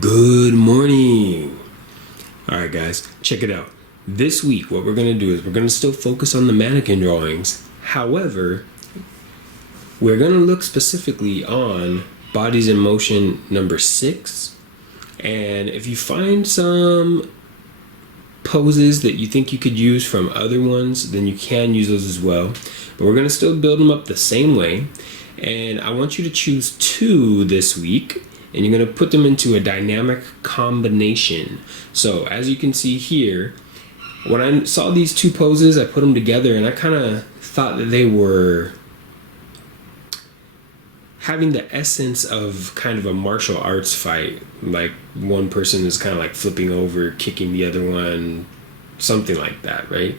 Good morning. All right, guys, check it out. This week, what we're going to do is we're going to still focus on the mannequin drawings. However, we're going to look specifically on bodies in motion number 6. And if you find some poses that you think you could use from other ones, then you can use those as well. But we're going to still build them up the same way. And I want you to choose 2 this week. And you're going to put them into a dynamic combination. So as you can see here, when I saw these 2 poses, I put them together and I kind of thought that they were having the essence of kind of a martial arts fight. Like one person is kind of like flipping over, kicking the other one, something like that, right?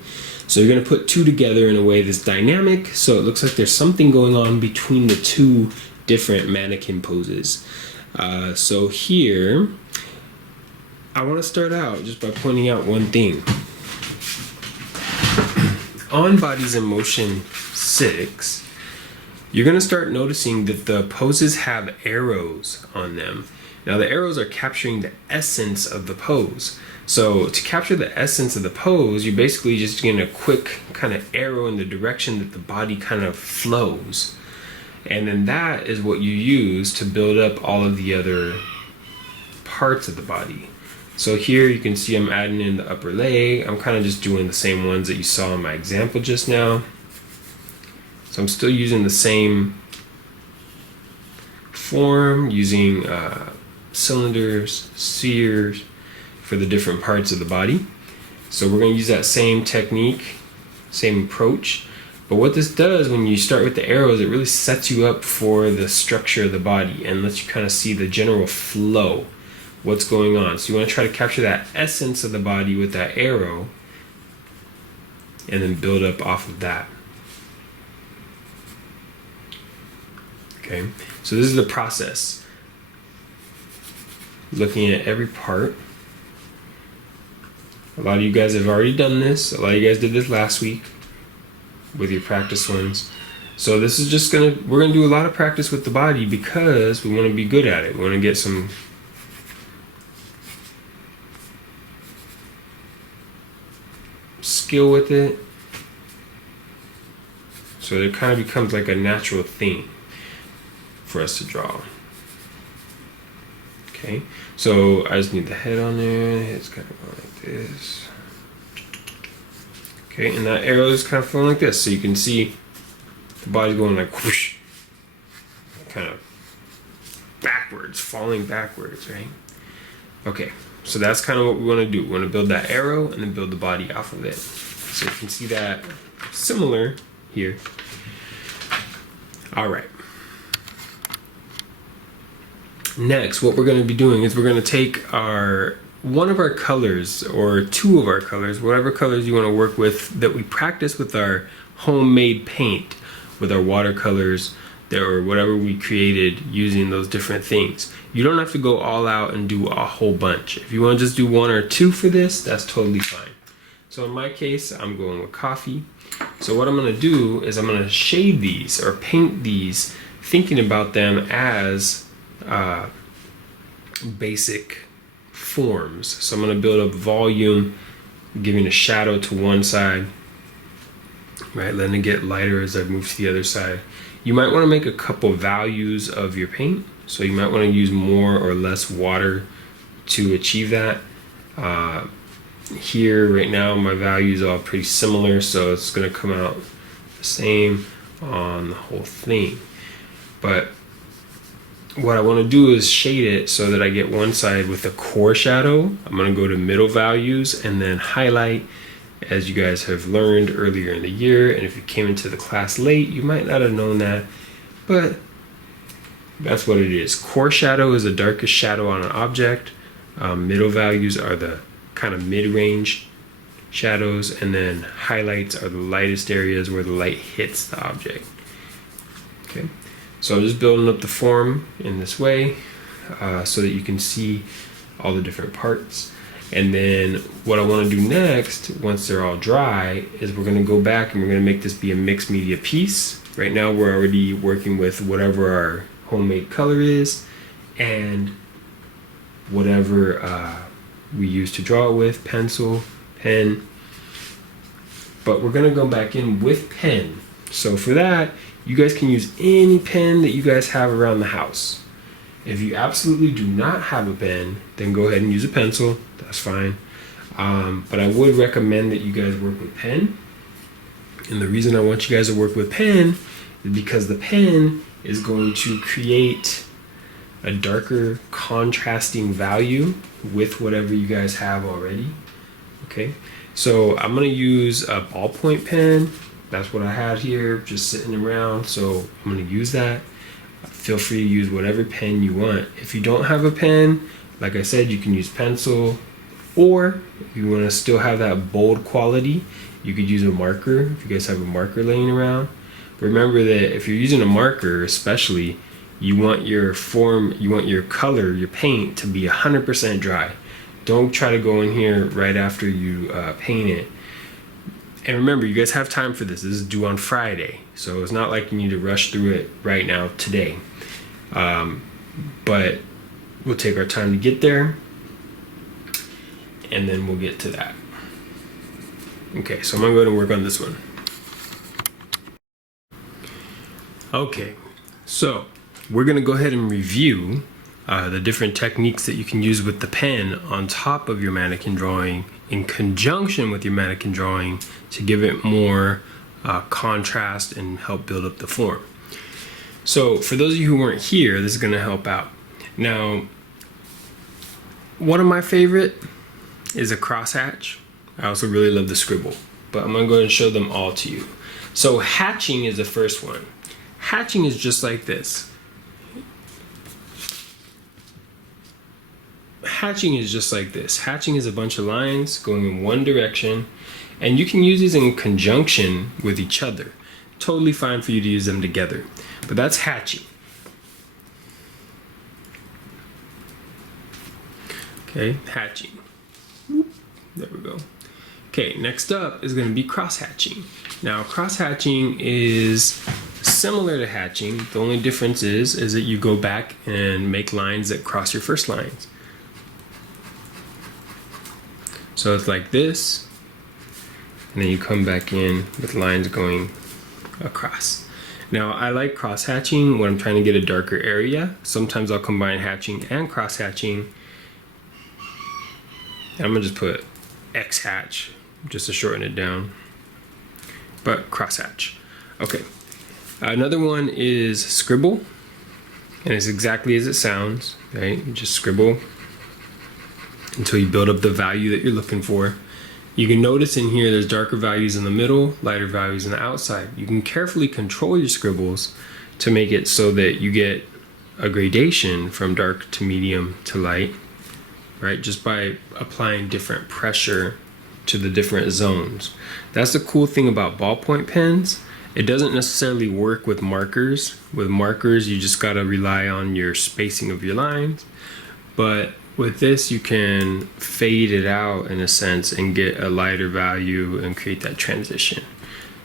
So you're going to put 2 together in a way that's dynamic, so it looks like there's something going on between the 2 different mannequin poses. So here, I want to start out just by pointing out one thing. On Bodies in Motion 6, you're going to start noticing that the poses have arrows on them. Now the arrows are capturing the essence of the pose. So to capture the essence of the pose, you're basically just getting a quick kind of arrow in the direction that the body kind of flows. And then that is what you use to build up all of the other parts of the body. So here you can see I'm adding in the upper leg. I'm kind of just doing the same ones that you saw in my example just now. So I'm still using the same form, using cylinders, spheres for the different parts of the body. So we're going to use that same technique, same approach. But what this does when you start with the arrows, it really sets you up for the structure of the body and lets you kind of see the general flow, what's going on. So you want to try to capture that essence of the body with that arrow and then build up off of that. Okay, so this is the process. Looking at every part. A lot of you guys have already done this. A lot of you guys did this last week with your practice ones. So this is just we're gonna do a lot of practice with the body because we want to be good at it. We want to get some skill with it, so it kind of becomes like a natural thing for us to draw. Okay, so I just need the head on there. It's kind of going like this. Okay, and that arrow is kind of flowing like this, so you can see the body going like whoosh, kind of backwards, falling backwards, right? Okay, so that's kind of what we want to do. We want to build that arrow and then build the body off of it. So you can see that similar here. All right. Next, what we're going to be doing is we're going to take one of our colors or 2 of our colors, whatever colors you want to work with that we practice with our homemade paint, with our watercolors, or whatever we created using those different things. You don't have to go all out and do a whole bunch. If you want to just do 1 or 2 for this, that's totally fine. So in my case, I'm going with coffee. So what I'm going to do is I'm going to shade these or paint these, thinking about them as basic forms. So I'm going to build up volume, giving a shadow to one side, right, letting it get lighter as I move to the other side. You might want to make a couple values of your paint, so you might want to use more or less water to achieve that. Here right now my values are all pretty similar, so it's going to come out the same on the whole thing. But what I want to do is shade it so that I get one side with a core shadow. I'm going to go to middle values and then highlight, as you guys have learned earlier in the year. And if you came into the class late, you might not have known that, but that's what it is. Core shadow is the darkest shadow on an object. Middle values are the kind of mid-range shadows, and then highlights are the lightest areas where the light hits the object. Okay. So I'm just building up the form in this way so that you can see all the different parts. And then what I want to do next, once they're all dry, is we're going to go back and we're going to make this be a mixed media piece. Right now we're already working with whatever our homemade color is, and whatever we used to draw it with, pencil, pen. But we're gonna go back in with pen. So for that, you guys can use any pen that you guys have around the house. If you absolutely do not have a pen, then go ahead and use a pencil, that's fine. But I would recommend that you guys work with pen. And the reason I want you guys to work with pen is because the pen is going to create a darker contrasting value with whatever you guys have already. Okay, so I'm gonna use a ballpoint pen. That's what I had here, just sitting around. So I'm gonna use that. Feel free to use whatever pen you want. If you don't have a pen, like I said, you can use pencil, or if you want to still have that bold quality, you could use a marker if you guys have a marker laying around. But remember that if you're using a marker, especially, you want your color, your paint to be 100% dry. Don't try to go in here right after you paint it. And remember, you guys have time for this. This is due on Friday, so it's not like you need to rush through it right now today. But we'll take our time to get there, and then we'll get to that. Okay, so I'm gonna go ahead and work on this one. Okay, so we're gonna go ahead and review the different techniques that you can use with the pen on top of your mannequin drawing in conjunction with your mannequin drawing to give it more contrast and help build up the form. So for those of you who weren't here, this is going to help out. Now, one of my favorite is a crosshatch. I also really love the scribble, but I'm going to go ahead and show them all to you. So hatching is the first one. Hatching is just like this. Hatching is just like this. Hatching is a bunch of lines going in one direction, and you can use these in conjunction with each other. Totally fine for you to use them together, but that's hatching. Okay, hatching. There we go. Okay, next up is going to be cross-hatching. Now, cross-hatching is similar to hatching. The only difference is that you go back and make lines that cross your first lines. So it's like this, and then you come back in with lines going across. Now, I like cross-hatching when I'm trying to get a darker area. Sometimes I'll combine hatching and cross-hatching. I'm gonna just put X-hatch just to shorten it down, but cross-hatch. Okay, another one is scribble, and it's exactly as it sounds, right? You just scribble until you build up the value that you're looking for. You can notice in here there's darker values in the middle, lighter values on the outside. You can carefully control your scribbles to make it so that you get a gradation from dark to medium to light, right? Just by applying different pressure to the different zones. That's the cool thing about ballpoint pens. It doesn't necessarily work with markers. With markers, you just gotta rely on your spacing of your lines. But with this, you can fade it out in a sense and get a lighter value and create that transition.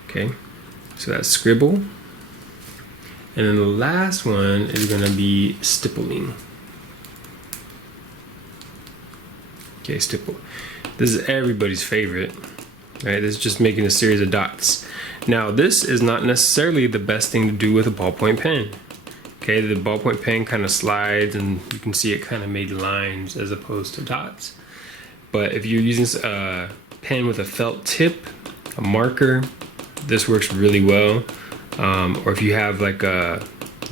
Okay, so that's scribble. And then the last one is gonna be stippling. Okay, stipple. This is everybody's favorite, right? This is just making a series of dots. Now, this is not necessarily the best thing to do with a ballpoint pen. Okay, the ballpoint pen kind of slides and you can see it kind of made lines as opposed to dots. But if you're using a pen with a felt tip, a marker, this works really well. Or if you have like a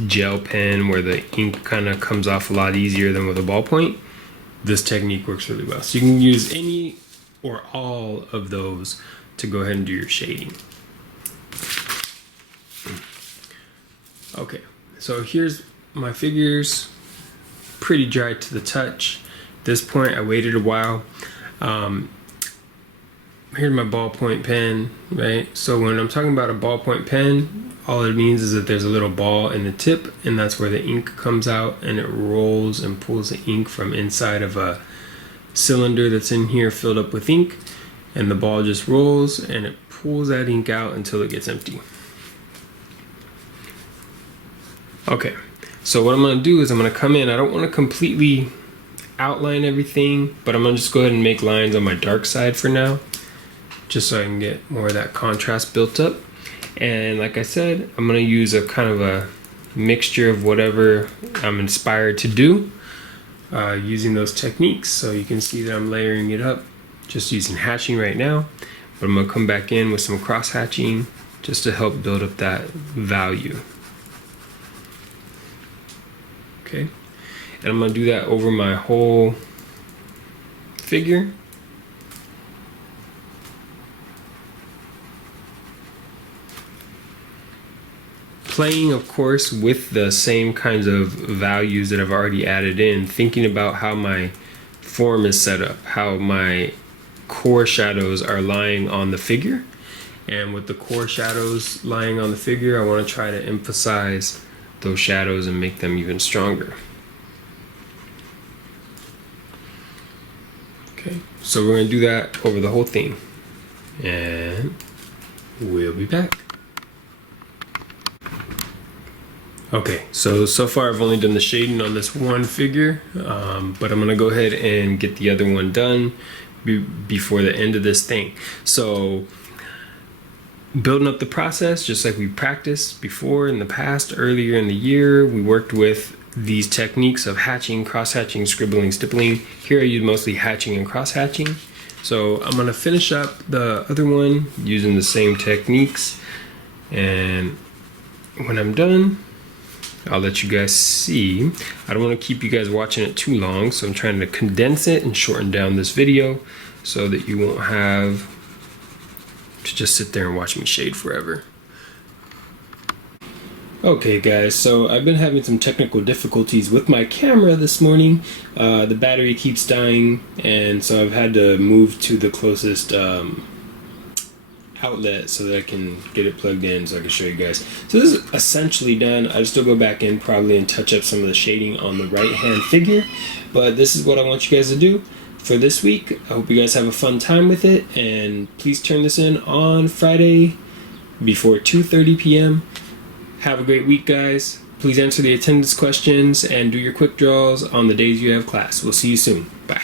gel pen where the ink kind of comes off a lot easier than with a ballpoint, this technique works really well. So you can use any or all of those to go ahead and do your shading. Okay, so here's my figures, pretty dry to the touch. At this point, I waited a while. Here's my ballpoint pen, right? So when I'm talking about a ballpoint pen, all it means is that there's a little ball in the tip, and that's where the ink comes out, and it rolls and pulls the ink from inside of a cylinder that's in here filled up with ink, and the ball just rolls and it pulls that ink out until it gets empty. Okay, so what I'm gonna do is I'm gonna come in. I don't wanna completely outline everything, but I'm gonna just go ahead and make lines on my dark side for now, just so I can get more of that contrast built up. And like I said, I'm gonna use a kind of a mixture of whatever I'm inspired to do, using those techniques. So you can see that I'm layering it up, just using hatching right now, but I'm gonna come back in with some cross hatching just to help build up that value. Okay, and I'm gonna do that over my whole figure. Playing, of course, with the same kinds of values that I've already added in, thinking about how my form is set up, how my core shadows are lying on the figure. And with the core shadows lying on the figure, I want to try to emphasize those shadows and make them even stronger. Okay, so we're going to do that over the whole thing, and we'll be back. Okay, so far I've only done the shading on this one figure, but I'm gonna go ahead and get the other one done before the end of this thing. So building up the process, just like we practiced before in the past, earlier in the year, we worked with these techniques of hatching, cross-hatching, scribbling, stippling. Here I use mostly hatching and cross-hatching. So I'm gonna finish up the other one using the same techniques, and when I'm done, I'll let you guys see. I don't want to keep you guys watching it too long, so I'm trying to condense it and shorten down this video so that you won't have to just sit there and watch me shade forever. Okay guys, so I've been having some technical difficulties with my camera this morning. The battery keeps dying, and so I've had to move to the closest outlet so that I can get it plugged in so I can show you guys. So this is essentially done. I still go back in probably and touch up some of the shading on the right hand figure, but this is what I want you guys to do for this week. I hope you guys have a fun time with it, and please turn this in on Friday before 2:30 p.m. Have a great week, guys. Please answer the attendance questions and do your quick draws on the days you have class. We'll see you soon. Bye.